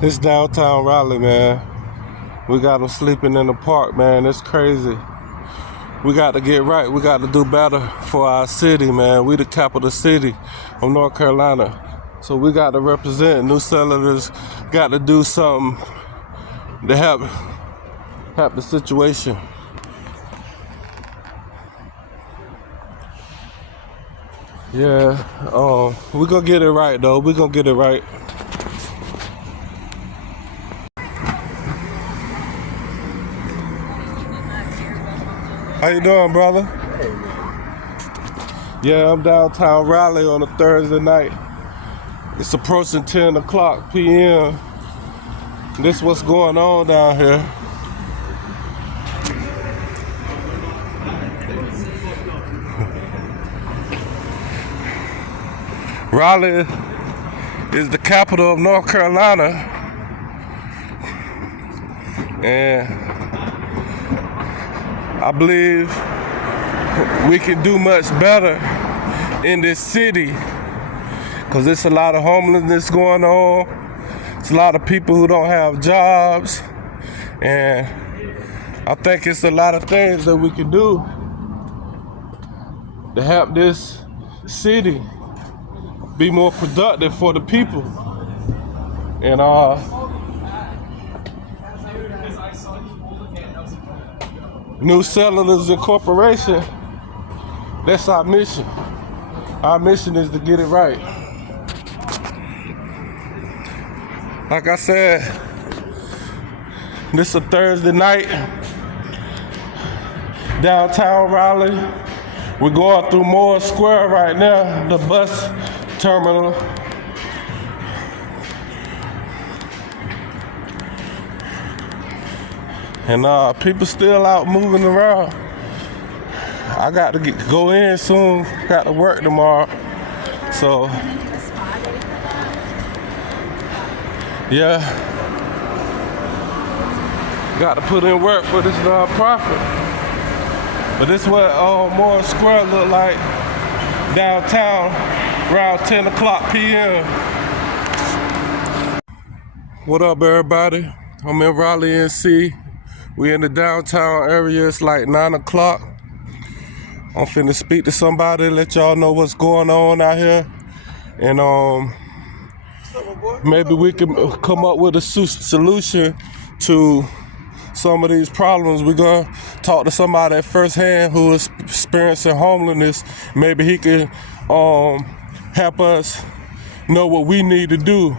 This downtown Raleigh, man. We got them sleeping in the park, man. It's crazy. We got to get right. We got to do better for our city, man. We the capital city of North Carolina. So we got to represent. New Senators got to do something to help the situation. Yeah, we gonna get it right, though. We gonna get it right. How you doing, brother? Yeah, I'm downtown Raleigh on a Thursday night. It's approaching 10 o'clock p.m. This what's going on down here. Raleigh is the capital of North Carolina, and I believe we can do much better in this city because there's a lot of homelessness going on. It's a lot of people who don't have jobs, and I think it's a lot of things that we can do to help this city be more productive for the people. And New Senators Incorporation, that's our mission. Our mission is to get it right. Like I said, this is a Thursday night, downtown Raleigh. We're going through Moore Square right now, the bus terminal. And people still out moving around. I got to go in soon, got to work tomorrow. So, yeah, got to put in work for this nonprofit. But this is what Moore Square look like downtown around 10 o'clock p.m. What up, everybody? I'm in Raleigh, NC. We in the downtown area. It's like 9 o'clock. I'm finna speak to somebody, let y'all know what's going on out here. And maybe we can come up with a solution to some of these problems. We're gonna talk to somebody at first hand who is experiencing homelessness. Maybe he can help us know what we need to do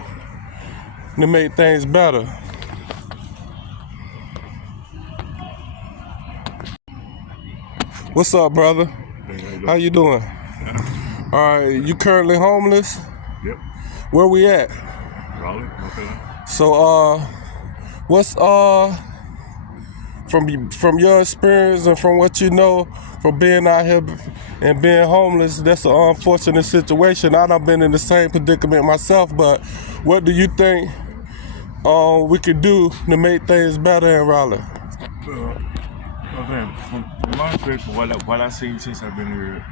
to make things better. What's up, brother? Hey, how you doing? All right, you currently homeless? Yep. Where we at? Raleigh, North Carolina. So, what's from your experience and from what you know from being out here and being homeless, that's an unfortunate situation. I done been in the same predicament myself, but what do you think we could do to make things better in Raleigh? Okay, from my experience, from what I've seen since I've been here,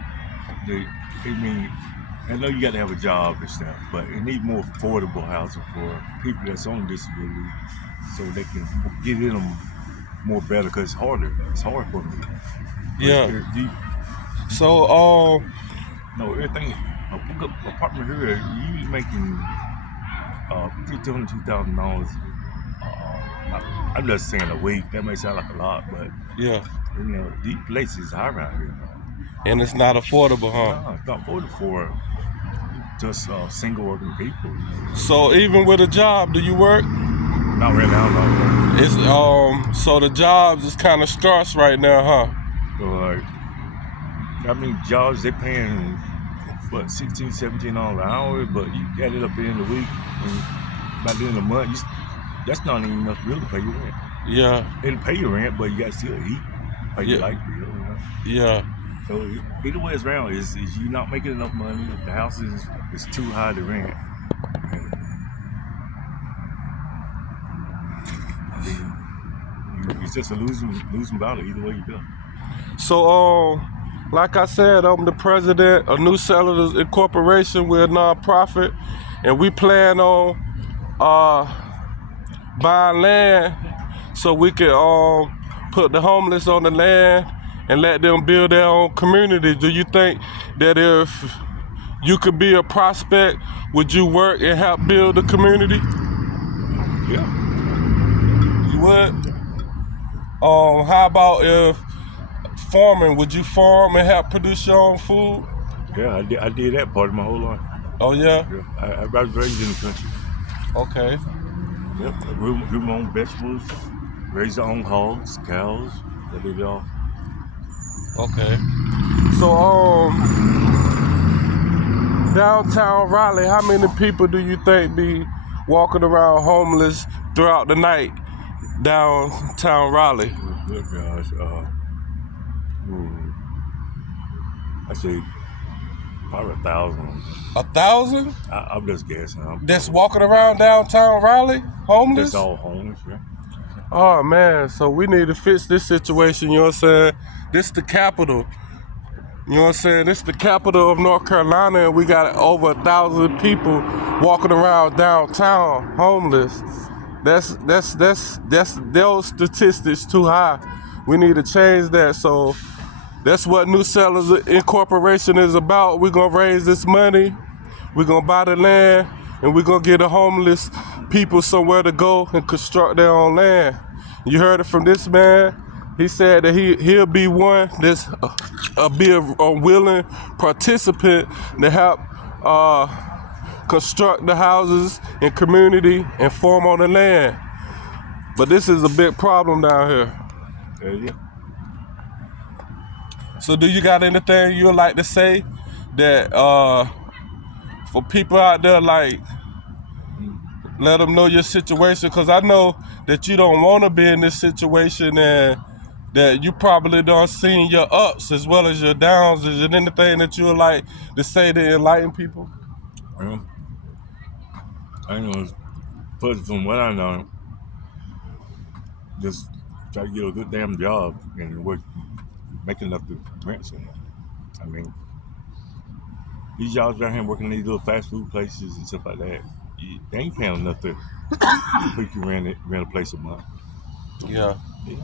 I know you got to have a job and stuff, but it needs more affordable housing for people that's on disability so they can get in them more better, because it's harder. It's hard for me. Yeah. So, no, everything, apartment here, you making $1,500, $2,000. I'm just saying a week. That may sound like a lot, but yeah, you know, these places are around here. And it's not affordable, huh? No, it's not affordable for just single working people. So even with a job, do you work? Not right now, not It's so the jobs is kind of scarce right now, huh? I mean, jobs they paying what $16, $17 an hour, but you add it up in the week, and by the end of the month, that's not even enough really to pay your rent. Yeah. It'll pay your rent, but you got to still eat, pay your light bill. You know? Yeah. So either way it's around is you not making enough money. The house is too high to rent. It's just a losing battle either way you go. So like I said, I'm the president of New Senators Incorporation. We're a nonprofit, and we plan on buying land so we can put the homeless on the land and let them build their own community. Do you think that if you could be a prospect, would you work and help build the community? Yeah. You would? How about if farming, would you farm and help produce your own food? Yeah, I did that part of my whole life. Oh yeah? I was raised in the country. Okay. Yep, I grew my own vegetables, raised our own hogs, cows, I did it all. Okay. So downtown Raleigh, how many people do you think be walking around homeless throughout the night downtown Raleigh? Good gosh, I say probably 1,000. 1,000? I'm just guessing. That's walking around downtown Raleigh, homeless? That's all homeless, yeah. Oh man, so we need to fix this situation, you know what I'm saying? This the capital. You know what I'm saying? This the capital of North Carolina, and we got over 1,000 people walking around downtown homeless. That's those statistics too high. We need to change that. So that's what New Settlers Incorporation is about. We're gonna raise this money, we're gonna buy the land, and we're gonna get the homeless people somewhere to go and construct their own land. You heard it from this man. He said that he'll be one that's be a willing participant to help construct the houses and community and farm on the land. But this is a big problem down here. Yeah. So do you got anything you would like to say that for people out there, like, let them know your situation? Because I know that you don't want to be in this situation, and that you probably don't seen your ups as well as your downs. Is there anything that you would like to say to enlighten people? Well, I know, but from what I know, just try to get a good damn job and work, make enough to rent somewhere. I mean, these jobs down here working in these little fast food places and stuff like that, they ain't paying enough to you can rent a place a month. Yeah. Yeah.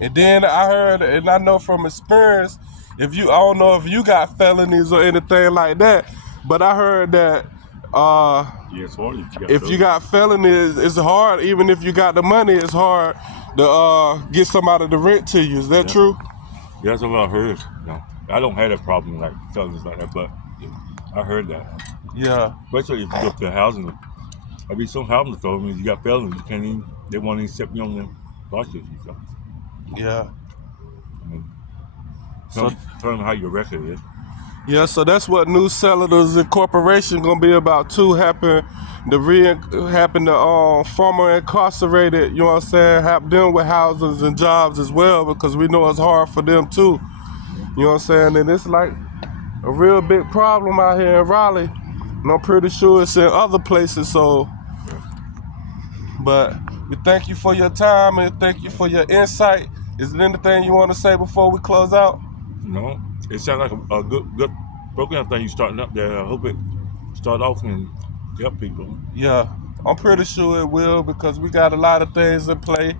And then I heard, and I know from experience, I don't know if you got felonies or anything like that, but I heard that Yeah, it's hard if you got felonies, it's hard. Even if you got the money, it's hard to get somebody to rent to you. Is that true? Yeah, that's what I heard. No, I don't have that problem like felonies like that, but I heard that. Yeah. Especially if you go to the housing, I mean, some housing authorities, you got felonies, you can't even, they won't even accept you on them charges. So, Yeah. I mean, tell them how your record is. Yeah, so that's what New Settlers Incorporation gonna be about too, helping the former incarcerated, you know what I'm saying, help them with houses and jobs as well, because we know it's hard for them too. You know what I'm saying? And it's like a real big problem out here in Raleigh. And I'm pretty sure it's in other places, so. But we thank you for your time and thank you for your insight. Is there anything you want to say before we close out? No, it sounds like a good program thing you starting up there. I hope it start off and help people. Yeah, I'm pretty sure it will, because we got a lot of things in play,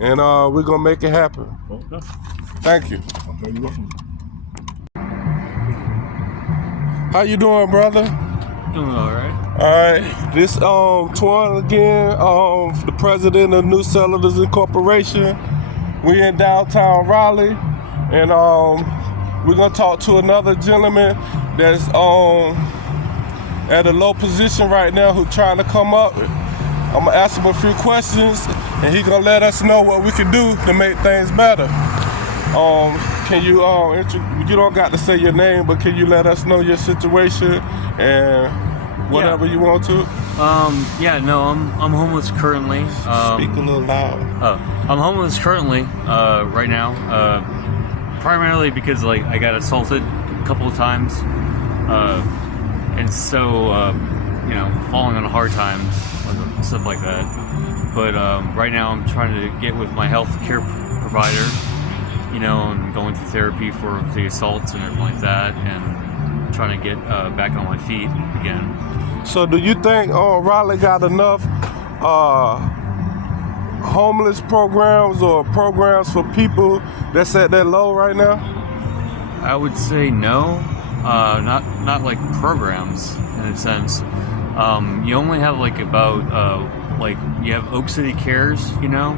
and we're gonna make it happen. Okay. Thank you. Okay, you're welcome. How you doing, brother? Doing all right. All right, this Twan again, the president of New Settlers Incorporation. We in downtown Raleigh, and we're gonna talk to another gentleman that's at a low position right now who's trying to come up. I'm gonna ask him a few questions, and he gonna let us know what we can do to make things better. Can you you don't got to say your name, but can you let us know your situation and whatever you want to? I'm homeless currently. Speak a little loud. I'm homeless currently, right now. Primarily because I got assaulted a couple of times, and so falling on hard times, stuff like that. But right now I'm trying to get with my health care provider, and going through therapy for the assaults and everything like that, and trying to get back on my feet again. So do you think Raleigh got enough homeless programs or programs for people that's at that low right now? I would say no, not like programs in a sense. You only have like about like you have Oak City Cares, you know,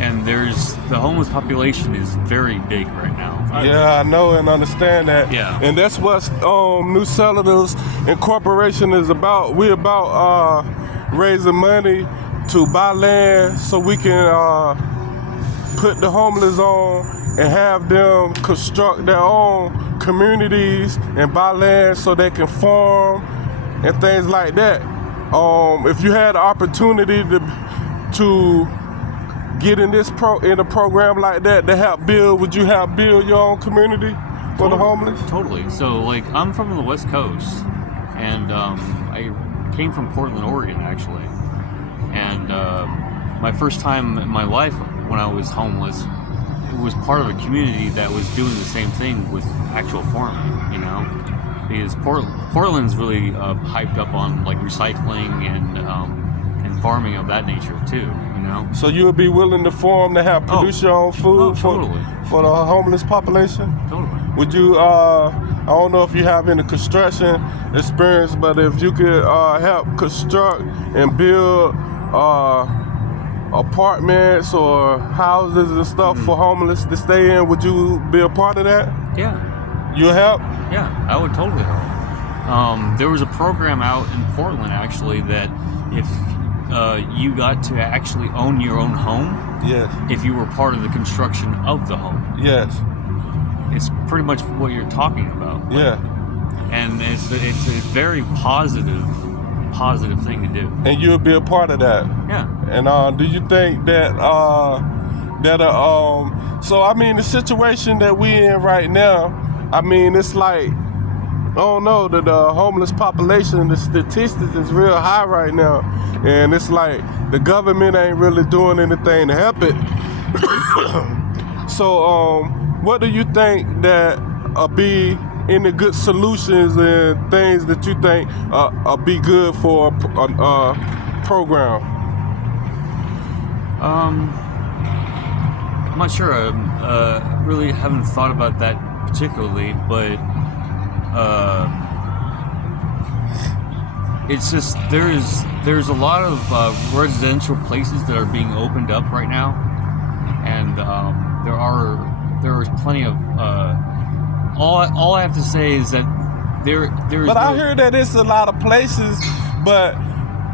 and there's the homeless population is very big right now. Yeah, I know and understand that. Yeah. And that's what New Settlers Incorporation is about. We're about raising money to buy land so we can put the homeless on and have them construct their own communities and buy land so they can farm and things like that. If you had the opportunity to get in in a program like that to help build, would you help build your own community for the homeless? Totally. So like I'm from the West Coast, and I came from Portland, Oregon, actually. And my first time in my life when I was homeless, it was part of a community that was doing the same thing with actual farming, you know, because Portland's really hyped up on like recycling and farming of that nature too, you know. So you would be willing to farm to help produce your own food totally. for the homeless population? Totally. Would you, I don't know if you have any construction experience, but if you could help construct and build apartments or houses and stuff for homeless to stay in, would you be a part of that? Yeah. You help? Yeah, I would totally help. There was a program out in Portland actually that if you got to actually own your own home, Yes. if you were part of the construction of the home. Yes. It's pretty much what you're talking about. Yeah. And it's a very positive thing to do. And you'll be a part of that. Yeah. And do you think that so I mean the situation that we in right now, I mean it's like I don't know, the homeless population, the statistics is real high right now, and it's like the government ain't really doing anything to help it. So what do you think that be any good solutions and things that you think be good for a program? I'm not sure. I really haven't thought about that particularly, but it's just there's a lot of residential places that are being opened up right now, and there is plenty of. All I have to say is that there's. But I hear that it's a lot of places, but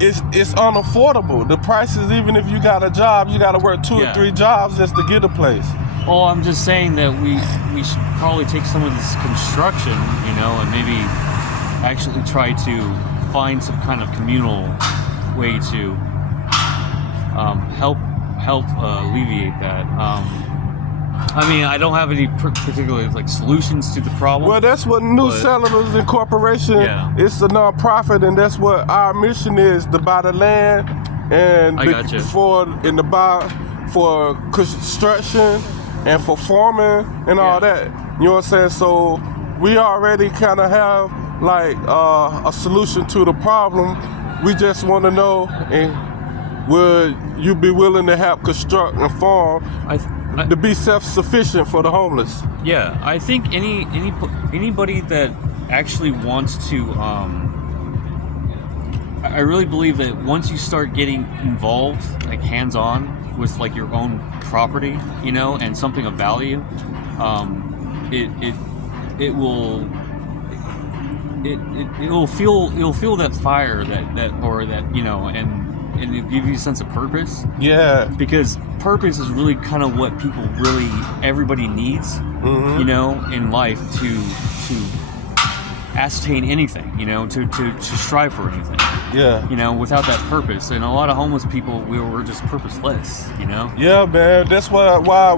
it's unaffordable. The prices, even if you got a job, you got to work 2 or 3 jobs just to get a place. Well, I'm just saying that we should probably take some of this construction, you know, and maybe actually try to find some kind of communal way to help alleviate that. I mean, I don't have any particular like solutions to the problem. Well, that's what New Settlers Incorporation. Yeah. It's a nonprofit, and that's what our mission is: to buy the land and for construction and for farming and all that. You know what I'm saying? So we already kind of have like a solution to the problem. We just want to know, would you be willing to help construct and farm to be self-sufficient for the homeless? Yeah, I think anybody that actually wants to. I really believe that once you start getting involved, like hands-on with like your own property, you know, and something of value, you'll feel that fire that you know, and it give you a sense of purpose. Yeah. Because purpose is really kind of what everybody needs, you know, in life to ascertain anything, you know, to strive for anything. Yeah. You know, without that purpose. And a lot of homeless people, we're just purposeless, you know? Yeah, man. That's what we're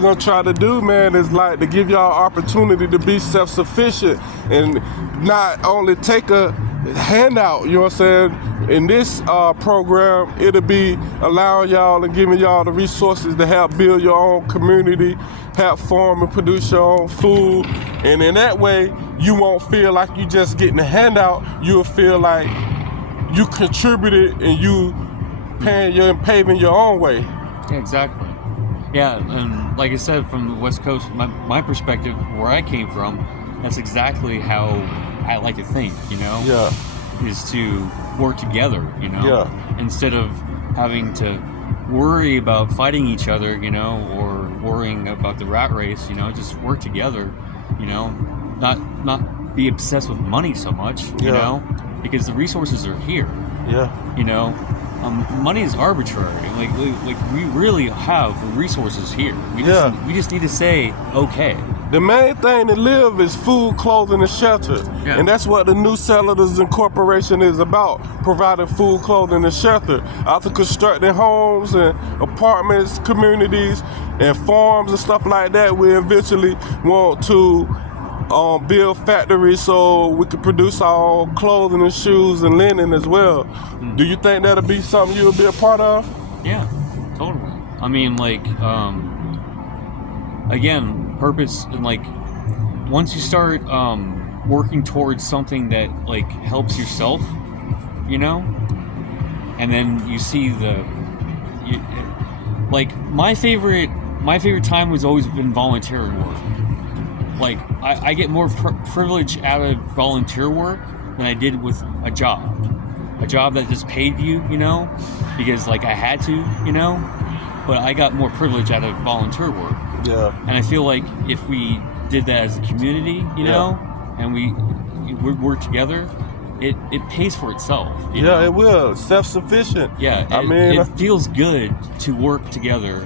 gonna try to do, man, is like to give y'all opportunity to be self-sufficient and not only take a handout, you know what I'm saying? In this program, it'll be allowing y'all and giving y'all the resources to help build your own community, help farm and produce your own food. And in that way, you won't feel like you just getting a handout. You'll feel like you contributed and you you're paving your own way. Yeah, exactly. Yeah, and like I said, from the West Coast, my perspective, where I came from, that's exactly how I like to think, you know? Yeah, Is to work together, you know? Yeah. Instead of having to worry about fighting each other, you know, or worrying about the rat race, you know, just work together, you know? Not be obsessed with money so much, you Yeah. know? Because the resources are here, yeah, you know? Money is arbitrary. Like we really have resources here. We just need to say okay. The main thing to live is food, clothing, and shelter. Yeah. And that's what the New Settlers Incorporation is about, providing food, clothing, and shelter. After constructing homes and apartments, communities, and farms and stuff like that, we eventually want to build factories so we can produce our own clothing and shoes and linen as well. Do you think that'll be something you'll be a part of? Yeah, totally. I mean, like, again, purpose, and like, once you start working towards something that like helps yourself, you know, and then you see like my favorite time has always been volunteering work. Like, I get more privilege out of volunteer work than I did with a job that just paid you, you know, because like I had to, you know, but I got more privilege out of volunteer work. Yeah. And I feel like if we did that as a community, you know, and we work together, it pays for itself. You know? It will. Self-sufficient. Yeah, I mean, it feels good to work together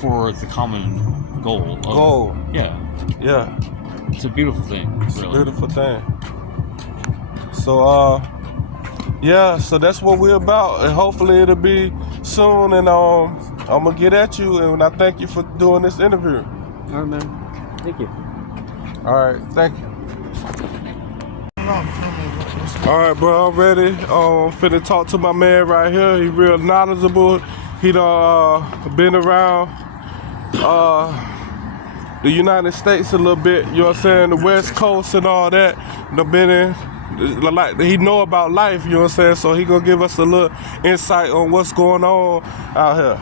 for the common goal. Yeah. Yeah. It's a beautiful thing. It's really. a beautiful thing. So, so that's what we're about. And hopefully it'll be soon. And I'm going to get at you. And I thank you for doing this interview. All right, man. Thank you. All right. Thank you. All right, bro. I'm ready. Finna talk to my man right here. He real knowledgeable. He done been around the United States a little bit, you know what I'm saying, the West Coast and all that. Done been in, like, he know about life, you know what I'm saying, so he gonna give us a little insight on what's going on out here.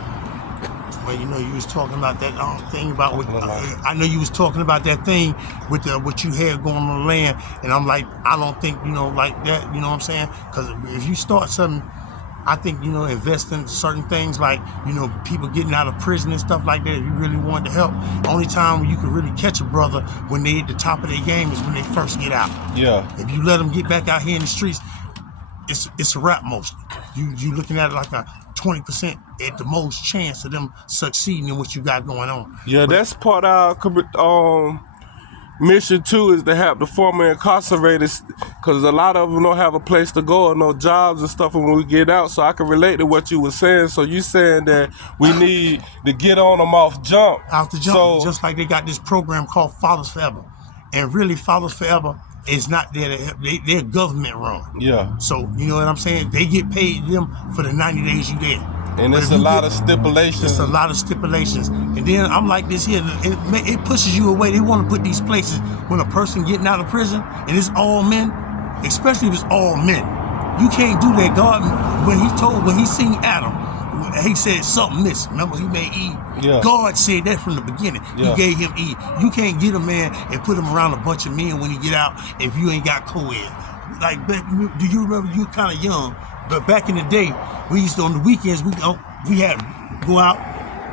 Well, you know, you was talking about that thing about what, I know you was talking about that thing with what you had going on the land, and I'm like, I don't think, you know, like that, you know what I'm saying? Because if you start something, I think, you know, invest in certain things like, you know, people getting out of prison and stuff like that. If you really want to help, the only time when you can really catch a brother when they at the top of their game is when they first get out. Yeah. If you let them get back out here in the streets, it's a wrap mostly. You looking at it like a 20% at the most chance of them succeeding in what you got going on. Yeah, that's part of our mission too, is to help the former incarcerated, because a lot of them don't have a place to go or no jobs and stuff when we get out. So I can relate to what you were saying. So you saying that we need to get on them off the jump, just like they got this program called Fathers Forever, and really Fathers Forever is not there. They're government run. Yeah. So you know what I'm saying? They get paid them for the 90 days you there. And it's a lot of stipulations. It's a lot of stipulations. And then I'm like this here, it pushes you away. They want to put these places when a person getting out of prison and it's all men, especially if it's all men. You can't do that. God, when he seen Adam, he said something missing. Remember, he made Eve. Yeah. God said that from the beginning. Yeah. He gave him Eve. You can't get a man and put him around a bunch of men when he get out if you ain't got co-ed. Like, do you remember, you kind of young, but back in the day, we used to, on the weekends, we had go out,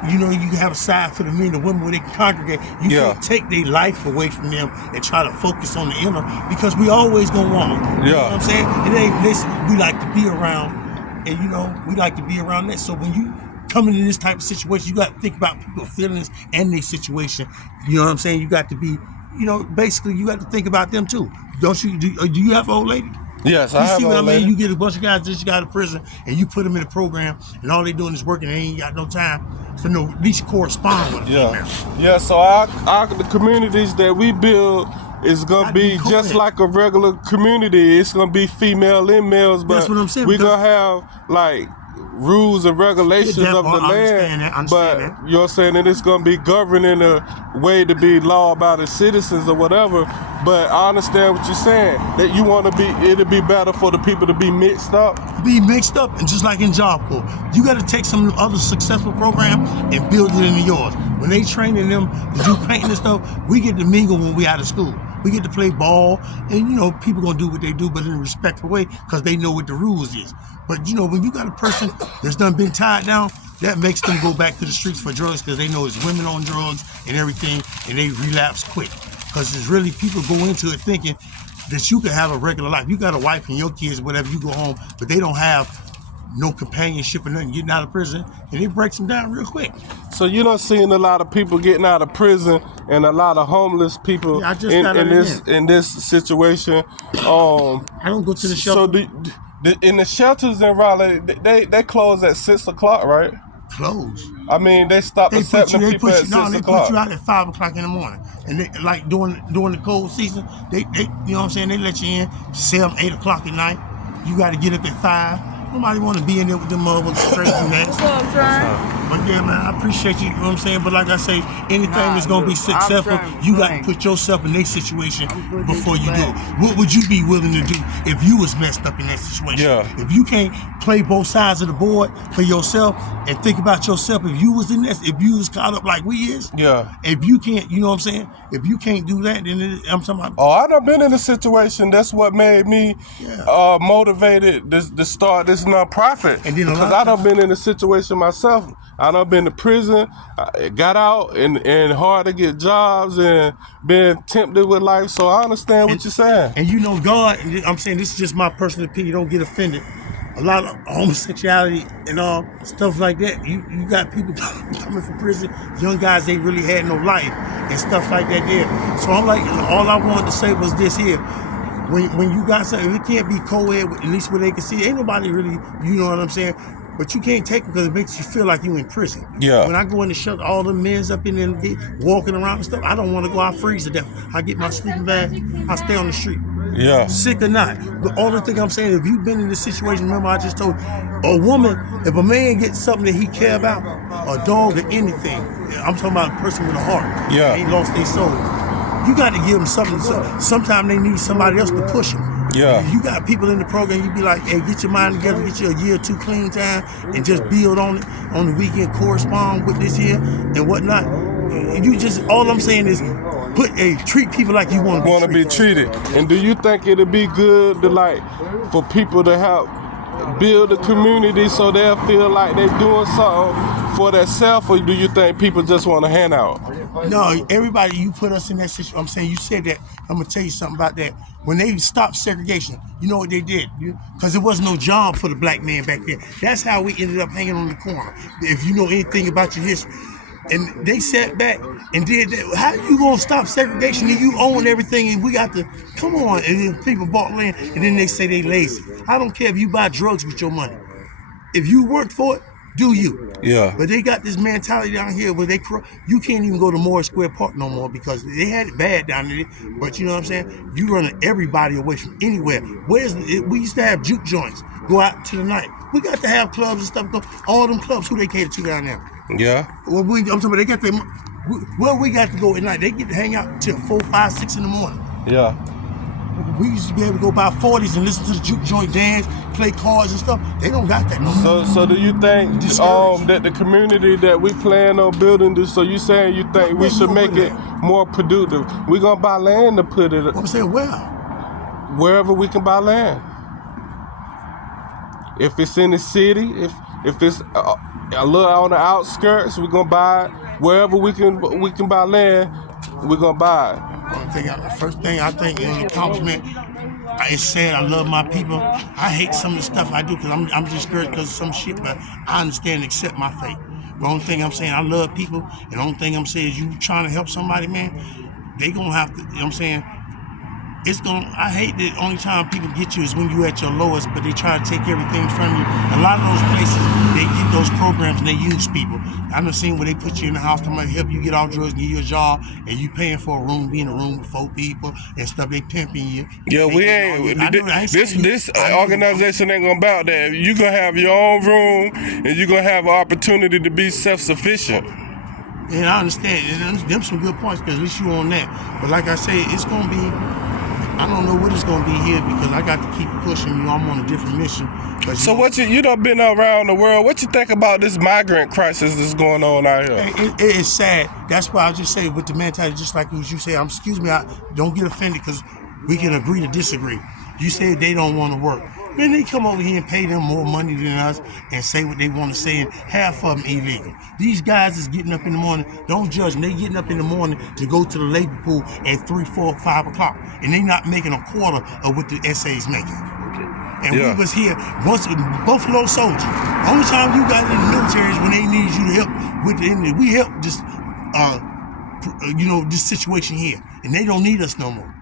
you know, you have a side for the men and women where they can congregate. You can't take their life away from them and try to focus on the inner, because we always go wrong. Yeah. You know what I'm saying? It ain't this, we like to be around, and you know, we like to be around that. So when you come into this type of situation, you got to think about people's feelings and their situation. You know what I'm saying? You got to be, you know, basically you got to think about them too. Don't you, do you have an old lady? Yes, I have. You see what I mean? You get a bunch of guys just got out of prison and you put them in a program and all they doing is working and they ain't got no time for no, at least correspond with a female. Yeah, so the communities that we build is gonna be just like a regular community. It's gonna be female and males, but that's what I'm saying, we're gonna have like rules and regulations Yeah, of the I land, understand but that. you know what I'm saying, and it's gonna be governed in a way to be law-abiding citizens or whatever. But I understand what you're saying, that you want to be, it'll be better for the people to be mixed up. Be mixed up, and just like in Job Corps, you got to take some other successful program and build it into yours. When they training them to do painting and stuff, we get to mingle when we out of school. We get to play ball, and you know, people gonna do what they do, but in a respectful way, because they know what the rules is. But you know, when you got a person that's done been tied down, that makes them go back to the streets for drugs, because they know it's women on drugs and everything, and they relapse quick. Because it's really, people go into it thinking that you can have a regular life. You got a wife and your kids, whatever, you go home, but they don't have no companionship or nothing, getting out of prison, and it breaks them down real quick. So you done seen a lot of people getting out of prison and a lot of homeless people Yeah, I just got out of in this situation. I don't go to the shelter. So in the shelters in Raleigh, they close at 6 o'clock, right? Close. I mean, they stop accepting people at 6 they o'clock. put you out at 5 o'clock in the morning. And they, like during the cold season, they you know what I'm saying, they let you in 7, 8 o'clock at night. You got to get up at 5. Nobody want to be in there with them motherfuckers straight and that. What's up, John? But yeah, man, I appreciate you, you know what I'm saying? But like I say, anything that's going to be successful, you got to put yourself in their situation before you do it. What would you be willing to do if you was messed up in that situation? Yeah. If you can't play both sides of the board for yourself and think about yourself, if you was in this, if you was caught up like we is, Yeah. if you can't, you know what I'm saying? If you can't do that, then I'm talking about, Oh, I done been in a situation. That's what made me motivated to start this nonprofit. And then a lot because of I done been in a situation myself. I done been to prison, I got out, and hard to get jobs, and been tempted with life. So I understand what you're saying. and you know, God, I'm saying this is just my personal opinion, don't get offended. A lot of homosexuality and all stuff like that. You got people coming from prison, young guys, they really had no life and stuff like that there. So I'm like, all I wanted to say was this here. When you got something, it can't be co-ed, at least where they can see. Ain't nobody really, you know what I'm saying? But you can't take it because it makes you feel like you in prison. Yeah. When I go in the shelter, all the men's up in there walking around and stuff, I don't want to go out, freeze to death. I get my sleeping bag, I stay on the street. Yeah. Sick or not. The only thing I'm saying, if you've been in this situation, remember I just told a woman, if a man gets something that he care about, a dog or anything, I'm talking about a person with a heart. Yeah. They lost their soul. You got to give them something. Sometimes they need somebody else to push them. Yeah. You got people in the program, you be like, hey, get your mind together, get you a year or two clean time, and just build on it. On the weekend, correspond with this here and whatnot. You just, all I'm saying is, treat people like you want to be treated. And do you think it'd be good to, like, for people to help build a community so they'll feel like they're doing something for themselves, or do you think people just want a handout? No, everybody, you put us in that situation. I'm saying, you said that. I'm going to tell you something about that. When they stopped segregation, you know what they did? Because there was no job for the black man back then. That's how we ended up hanging on the corner. If you know anything about your history. And they sat back and did that. How you going to stop segregation and you own everything and we got to, come on. And then people bought land and then they say they lazy. I don't care if you buy drugs with your money. If you worked for it, do you. Yeah. But they got this mentality down here where you can't even go to Morris Square Park no more because they had it bad down there. But you know what I'm saying? You running everybody away from anywhere. We used to have juke joints, go out to the night. We got to have clubs and stuff. All them clubs, who they cater to down there? Yeah. Well, I'm talking about they got them. Where we got to go at night, they get to hang out till 4, 5, 6 in the morning. Yeah. We used to be able to go buy 40s and listen to the juke joint dance, play cards and stuff. They don't got that no more. So do you think that the community that we plan on building this, so you saying you think we should make it more productive? We gonna buy land to put it. I'm saying, well, wherever we can buy land. If it's in the city, if it's a little on the outskirts, we're gonna buy it. Wherever we can buy land, we're gonna buy it. First thing I think is an accomplishment. It's sad. I love my people. I hate some of the stuff I do because I'm discouraged because of some shit, but I understand and accept my fate. The only thing I'm saying, I love people, and the only thing I'm saying is you trying to help somebody, man, they gonna have to, you know what I'm saying, it's going. I hate that only time people get you is when you at your lowest, but they try to take everything from you. A lot of those places, they get those programs and they use people. I've seen where they put you in the house to help you get off drugs, give you a job, and you paying for a room, be in a room with 4 people and stuff. They pimping you. Yeah, we ain't. This organization ain't gonna about that. You gonna have your own room, and you gonna have an opportunity to be self-sufficient. And I understand. And them some good points because at least you on that. But like I say, it's gonna be. I don't know what it's gonna be here because I got to keep pushing you. I'm on a different mission. But So what you done been around the world? What you think about this migrant crisis that's going on out here? It is sad. That's why I just say with the mentality, just like as you say. Excuse me. I don't get offended because we can agree to disagree. You said they don't want to work. Then they come over here and pay them more money than us and say what they want to say, and half of them illegal. These guys is getting up in the morning. Don't judge them. They getting up in the morning to go to the labor pool at 3, 4, 5 o'clock, and they not making a quarter of what the SA's making. And we was here once, Buffalo Soldier. Only time you got in the military is when they need you to help with the enemy. We help this, this situation here, and they don't need us no more.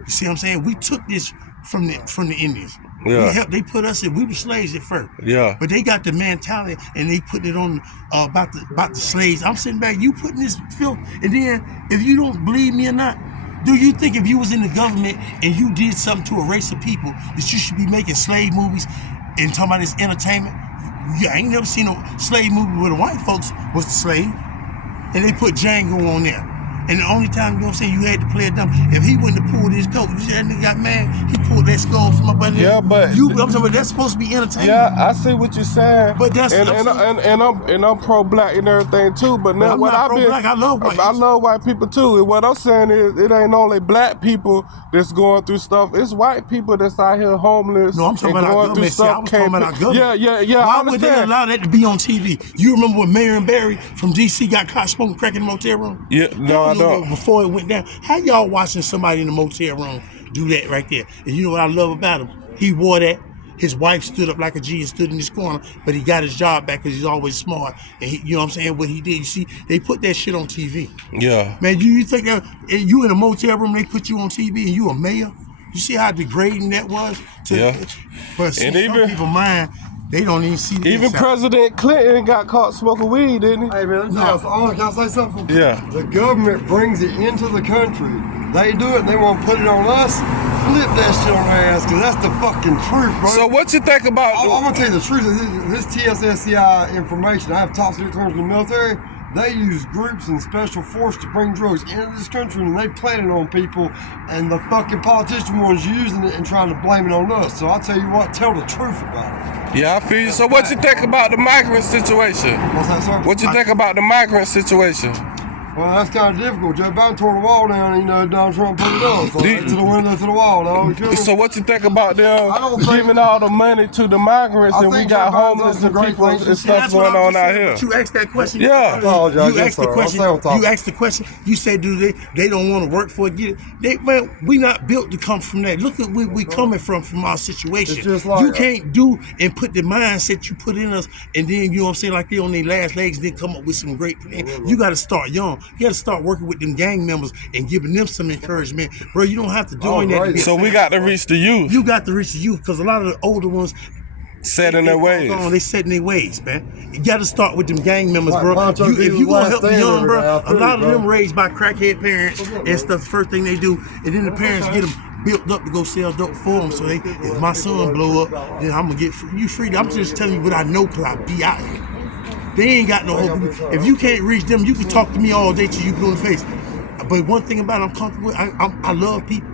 You see what I'm saying? We took this from the Indians. Yeah. They put us in. We were slaves at first. Yeah. But they got the mentality and they put it on about the slaves. I'm sitting back. You putting this filth, and then if you don't believe me or not, do you think if you was in the government and you did something to a race of people that you should be making slave movies and talking about this entertainment? Yeah, I ain't never seen no slave movie where the white folks was the slave, and they put Django on there. And the only time, you know what I'm saying, you had to play it dumb. If he wouldn't have pulled his coat, you see that nigga got mad, he pulled that skull from up under there. Yeah, but I'm talking about that's supposed to be entertainment. Yeah, I see what you're saying. But that's I'm pro-black and everything too. But now I'm not pro-black. I love white. I love white people too. And what I'm saying is, it ain't only black people that's going through stuff. It's white people that's out here homeless. No, I'm talking about our government. See, I was talking about our government. Yeah. Why would they allow that to be on TV? You remember when Marion Barry from DC got caught smoking crack in the motel room? Yeah, no, I don't. Before it went down, how y'all watching somebody in the motel room do that right there? And you know what I love about him? He wore that. His wife stood up like a G and stood in this corner, but he got his job back because he's always smart. And you know what I'm saying? What he did, you see, they put that shit on TV. Yeah. Man, you think that you in a motel room, they put you on TV and you a mayor? You see how degrading that was? But see, some people mind, they don't even see that. Even President Clinton got caught smoking weed, didn't he? Hey man, can I say something? Yeah. The government brings it into the country. They do it and they want to put it on us. Flip that shit on their ass, because that's the fucking truth, bro. So what you think about... I'm going to tell you the truth. This TSSCI information, I have talked to the in the military. They use groups and special force to bring drugs into this country, and they plan it on people, and the fucking politician ones using it and trying to blame it on us. So I'll tell you what, tell the truth about it. Yeah, I feel you. So what you think about the migrant situation? What's that, sir? What you think about the migrant situation? Well, that's kind of difficult. Joe Biden tore the wall down, and, Donald Trump put it up. So to the window, to the wall, dog. You feel me? So what you think about them giving all the money to the migrants, and we got homeless and people and stuff going on out here? You asked that question. Yeah. I apologize. You asked the question. You asked the question. You said, do they don't want to work for it? Get it? Man, we not built to come from that. Look at where we coming from our situation. It's just like you can't do and put the mindset you put in us, and then you know what I'm saying, like they on their last legs, then come up with some great plan. You got to start young. You got to start working with them gang members and giving them some encouragement, bro. You don't have to join that. Right. So we got to reach the youth. You got to reach the youth because a lot of the older ones set in their ways. They set in their ways, man. You got to start with them gang members, Like bro. Poncho If you gonna last help the stand young, every bro, day, I a feel lot it, of them bro. raised by crackhead parents and stuff. The first thing they do, and then the parents get them built up to go sell dope for them. So if my son blow up, then I'm gonna get you free. I'm just telling you what I know because I be out here. They ain't got no hope. If you can't reach them, you can talk to me all day till you blue in the face. But one thing about it, I'm comfortable with, I love people.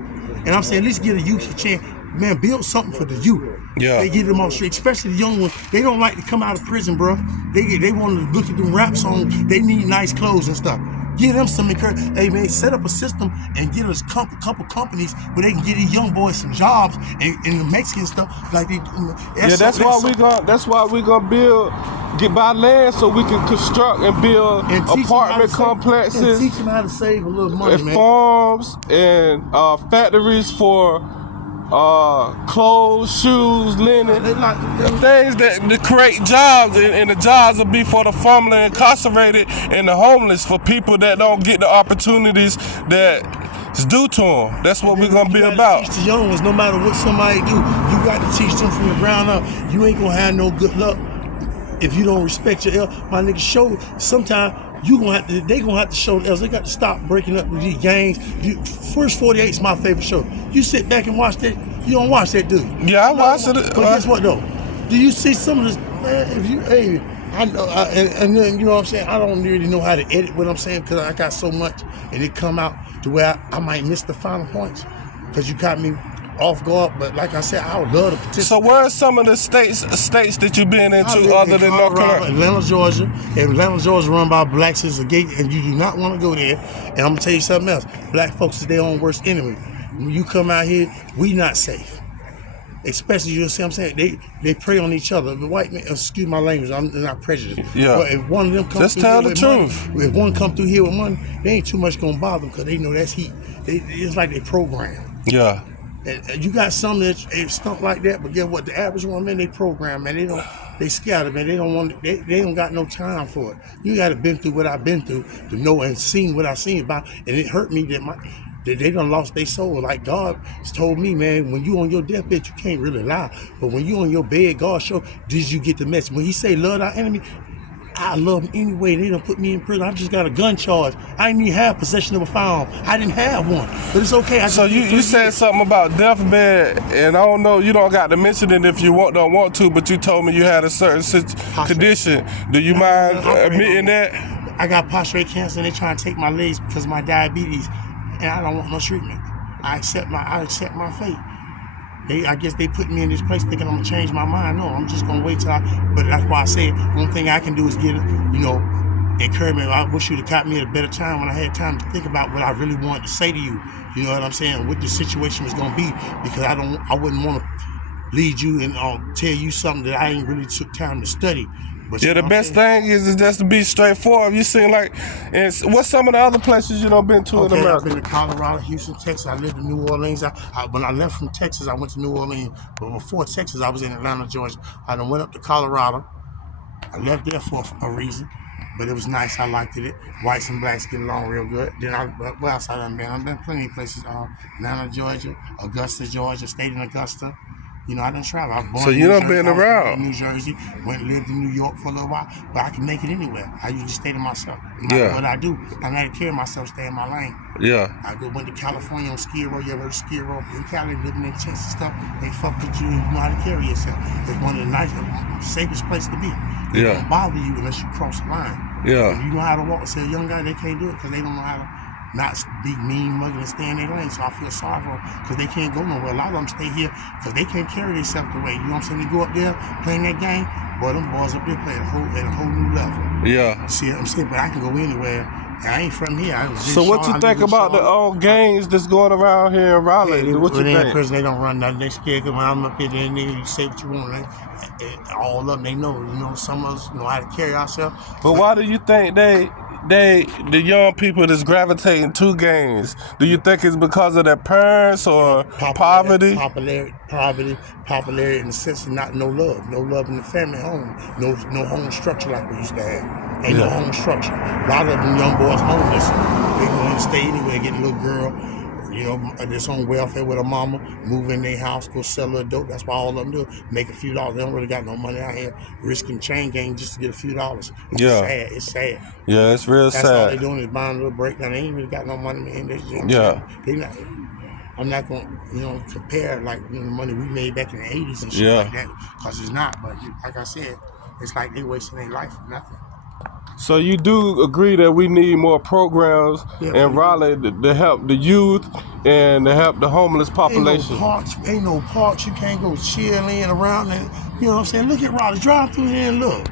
And I'm saying, let's give the youth a chance. Man, build something for the youth. Yeah. They get them on straight, especially the young ones. They don't like to come out of prison, bro. They want to look at them rap songs. They need nice clothes and stuff. Give them some encouragement. Hey man, set up a system and get us couple companies where they can get these young boys some jobs and the Mexican stuff like they. That's why we gonna buy land so we can construct and build apartment complexes, and teach them how to save a little money, and man. farms and factories for clothes, shoes, linen, things that create jobs, and the jobs will be for the formerly incarcerated and the homeless, for people that don't get the opportunities that It's due to them. That's what we're gonna be You gotta about. Teach the young ones, no matter what somebody do, you got to teach them from the ground up. You ain't gonna have no good luck if you don't respect your elder. My nigga, show sometimes they gonna have to show the elders. They got to stop breaking up these gangs. First 48 is my favorite show. You sit back and watch that. You don't watch that, do you? Yeah, I watched it. But guess what though? Do you see some of this? Man, if you, hey, I know, and then you know what I'm saying. I don't really know how to edit what I'm saying because I got so much, and it come out to where I might miss the final points because you got me off guard. But like I said, I would love to participate. So where are some of the states that you've been into other than North Carolina? Atlanta, Georgia. Atlanta, Georgia run by blacks is a gate, and you do not want to go there. And I'm gonna tell you something else. Black folks is their own worst enemy. When you come out here, we not safe. Especially, you see what I'm saying? They prey on each other. The white man, excuse my language, I'm not prejudiced. Yeah. But if one of them comes Just through tell here the with truth. money, if one come through here with money, they ain't too much gonna bother them because they know that's heat. It's like they program. Yeah. And you got some that stuff like that, but guess what? The average one, man, they program, man. They scattered, man. They don't got no time for it. You got to been through what I've been through to know and seen what I've seen about, and it hurt me that they done lost their soul. Like God has told me, man, when you on your deathbed, you can't really lie. But when you on your bed, God show, did you get the message? When he say love our enemy, I love them anyway. They done put me in prison. I just got a gun charge. I didn't even have possession of a firearm. I didn't have one, but it's okay. So you said something about deathbed, and I don't know, you don't got to mention it if you don't want to, but you told me you had a certain condition. Do you mind admitting that? I got prostate cancer, and they trying to take my legs because of my diabetes, and I don't want no treatment. I accept my fate. I guess they put me in this place thinking I'm gonna change my mind. No, I'm just gonna wait till but that's why I said one thing I can do is get, encouragement. I wish you'd have caught me at a better time when I had time to think about what I really wanted to say to you. You know what I'm saying? What the situation was gonna be, because I wouldn't want to lead you and tell you something that I ain't really took time to study. But Yeah, the best thing is just to be straightforward. You seem like, and what's some of the other places you done been to in I've America? been to Colorado, Houston, Texas. I lived in New Orleans. When I left from Texas, I went to New Orleans. But before Texas, I was in Atlanta, Georgia. I then went up to Colorado. I left there for a reason, but it was nice. I liked it. Whites and blacks get along real good. Then where else I done been? I've been plenty of places. Atlanta, Georgia, Augusta, Georgia, stayed in Augusta. I done travel. I was born So in you New done Jersey. been I was born around. in New Jersey, went and lived in New York for a little while, but I can make it anywhere. I usually stay to myself. No matter Yeah. what I do, I know how to carry myself, stay in my lane. Yeah. I went to California on Skid Row. You ever heard of Skid Row? In Cali, living in Texas stuff, they fuck with you and you know how to carry yourself. It's one of the safest places to be. They Yeah. don't bother you unless you cross the line. Yeah. If you know how to walk, say a young guy, they can't do it because they don't know how to not be mean, mugging, and stay in their lane. So I feel sorry for them because they can't go nowhere. A lot of them stay here because they can't carry themselves the way. You know what I'm saying? They go up there playing that game. Boy, them boys up there play at a whole new level. Yeah. See what I'm saying? But I can go anywhere. I ain't from here. I was So what you think about the old gangs that's going around here in Raleigh? What you when they in think? prison, they don't run nothing. They scared because when I'm up here, they nigga, you say what you want. All of them, they know. Some of us know how to carry ourselves. But why do you think the young people that's gravitating to gangs? Do you think it's because of their parents or poverty? Popularity in the sense of no love in the family home, no home structure like we used to have. Ain't no home structure. A lot of them young boys homeless. They going to stay anywhere, get a little girl, that's on welfare with a mama, move in their house, go sell a little dope. That's why all of them do. Make a few dollars. They don't really got no money out here risking chain gang just to get a few dollars. It's sad. Yeah, it's real That's all they sad. doing is buying a little breakdown. They ain't really got no money in this. I'm not gonna, compare like the money we made back in the 80s and shit like that, because it's not. But like I said, it's like they wasting their life for nothing. So you do agree that we need more programs in Raleigh to help the youth and to help the homeless population? Ain't no parks. You can't go chilling around and, you know what I'm saying? Look at Raleigh. Drive through here and look.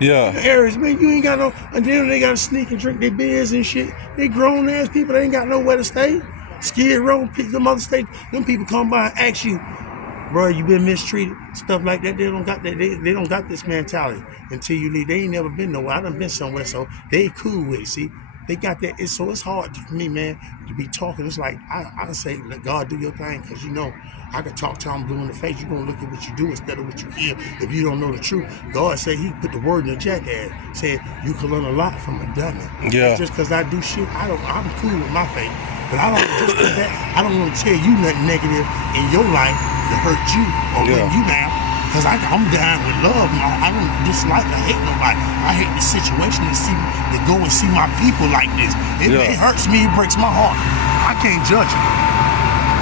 Yeah. The areas, man, you ain't got no, and then they gotta sneak and drink their beers and shit. They grown ass people, they ain't got nowhere to stay. Skid Row, them other states, them people come by and ask you, bro, you been mistreated, stuff like that. They don't got that. They don't got this mentality until you leave. They ain't never been nowhere. I done been somewhere, so they cool with it. See, they got that. So it's hard for me, man, to be talking. It's like I say, let God do your thing, because I can talk to him blue in the face. You're gonna look at what you do instead of what you hear. If you don't know the truth, God said He put the word in the jackass. Said you can learn a lot from a dummy. Yeah. Just because I do shit, I'm cool with my faith. But I don't just that. I don't want to tell you nothing negative in your life to hurt you or bring you down. Because I'm down with love. I don't dislike or hate nobody. I hate the situation to go and see my people like this. It hurts me. It breaks my heart. I can't judge it.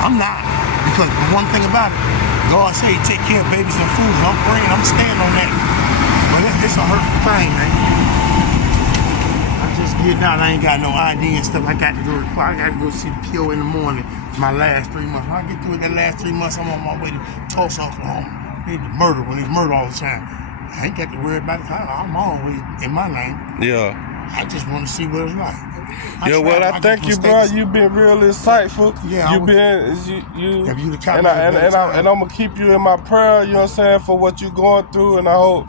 I'm not. Because one thing about it, God say take care of babies and fools. And I'm praying. I'm standing on that. But it's a hurtful thing, man. I just get out. I ain't got no ID and stuff. I got to go see the PO in the morning. My last 3 months. When I get through that last 3 months, I'm on my way to Tulsa, Oklahoma. They murder when it's murder all the time. I ain't got to worry about it. I'm always in my lane. Yeah. I just want to see what it's like. I thank you, bro. You've been real insightful. Yeah, I'm gonna keep you in my prayer. You know what I'm saying, for what you're going through, and I hope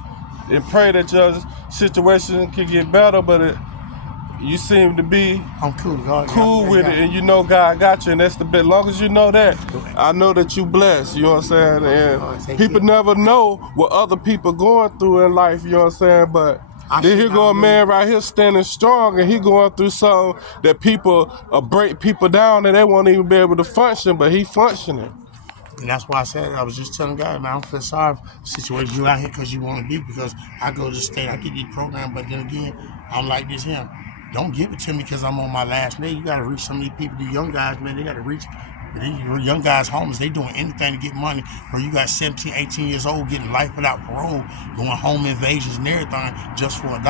and pray that your situation can get better. But you seem to be cool with it, and you know God got you, and that's the bit. As long as you know that, I know that you blessed. You know what I'm saying, and people never know what other people going through in life. You know what I'm saying, but. Then here go a man right here standing strong, and he going through something that people break people down, and they won't even be able to function, but he functioning. And that's why I said, I was just telling God, man, I don't feel sorry for the situation you out here because you want to be, because I go to the state, I get these programs, but then again, I'm like this here. Don't give it to me because I'm on my last leg. You got to reach some of these people, these young guys, man, they got to reach. These young guys homeless, they doing anything to get money. Where you got 17, 18 years old getting life without parole, going home invasions and everything just for $1.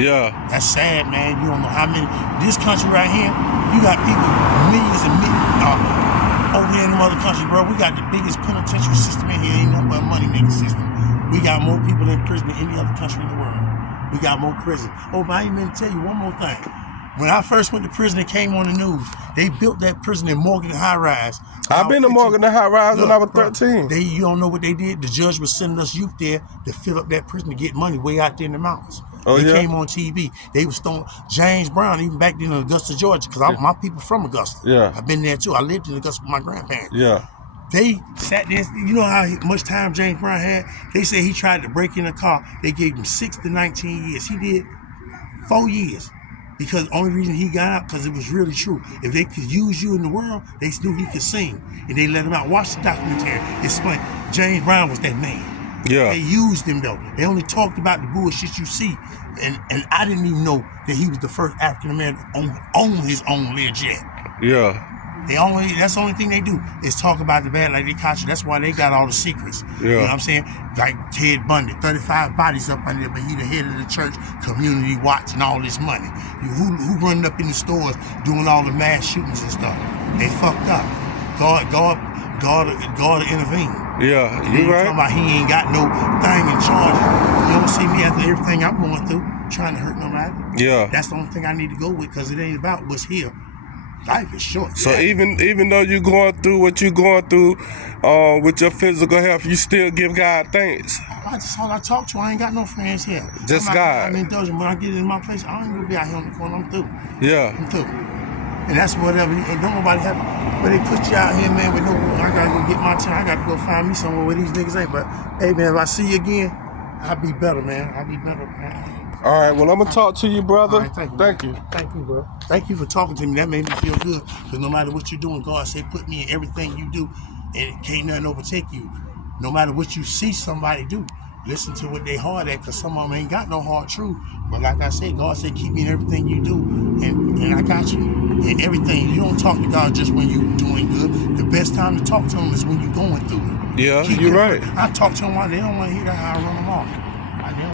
Yeah. That's sad, man. You don't know how many. This country right here, you got people, millions and millions over there in them other countries, bro. We got the biggest penitentiary system in here. Ain't nothing but a money making system. We got more people in prison than any other country in the world. We got more prison. Oh, but I ain't meant to tell you one more thing. When I first went to prison, it came on the news. They built that prison in Morgan High Rise. I've been to Morgan High Rise when I was 13. You don't know what they did? The judge was sending us youth there to fill up that prison to get money way out there in the mountains. They came on TV. They was throwing James Brown, even back then in Augusta, Georgia, because my people from Augusta. Yeah. I've been there too. I lived in Augusta with my grandparents. Yeah. They sat there. You know how much time James Brown had? They said he tried to break in a car. They gave him 6 to 19 years. He did 4 years. Because the only reason he got out, because it was really true. If they could use you in the world, they knew he could sing. And they let him out. Watch the documentary. Explain. James Brown was that man. Yeah. They used him, though. They only talked about the bullshit you see. And I didn't even know that he was the first African-American on his own ledge yet. Yeah. That's the only thing they do is talk about the bad like they caught you. That's why they got all the secrets. Yeah. You know what I'm saying? Like Ted Bundy, 35 bodies up under there, but he the head of the church, community watch, and all this money. Who running up in the stores doing all the mass shootings and stuff? They fucked up. God intervene. Yeah, you right. Talking about he ain't got no thing in charge. You don't see me after everything I'm going through, trying to hurt nobody. Yeah. That's the only thing I need to go with, because it ain't about what's here. Life is short. So even though you're going through what you're going through with your physical health, you still give God thanks. That's all I talk to. I ain't got no friends here. Just God. I'm indulgent. When I get in my place, I ain't gonna be out here on the corner. I'm through. Yeah. I'm through. And that's whatever. And don't nobody have. But they put you out here, man, with no. I gotta go get my time. I gotta go find me somewhere where these niggas ain't. But hey, man, if I see you again, I'll be better, man. I'll be better, man. All right, well, I'm going to talk to you, brother. All right, thank you. Thank you. Thank you, bro. Thank you for talking to me. That made me feel good. Because no matter what you're doing, God say put me in everything you do, and can't nothing overtake you. No matter what you see somebody do, listen to what they hard at, because some of them ain't got no hard truth. But like I said, God said keep me in everything you do, and I got you in everything. You don't talk to God just when you're doing good. The best time to talk to him is when you're going through it. Yeah, you're right. I talk to them while they don't want to hear that, I run them off.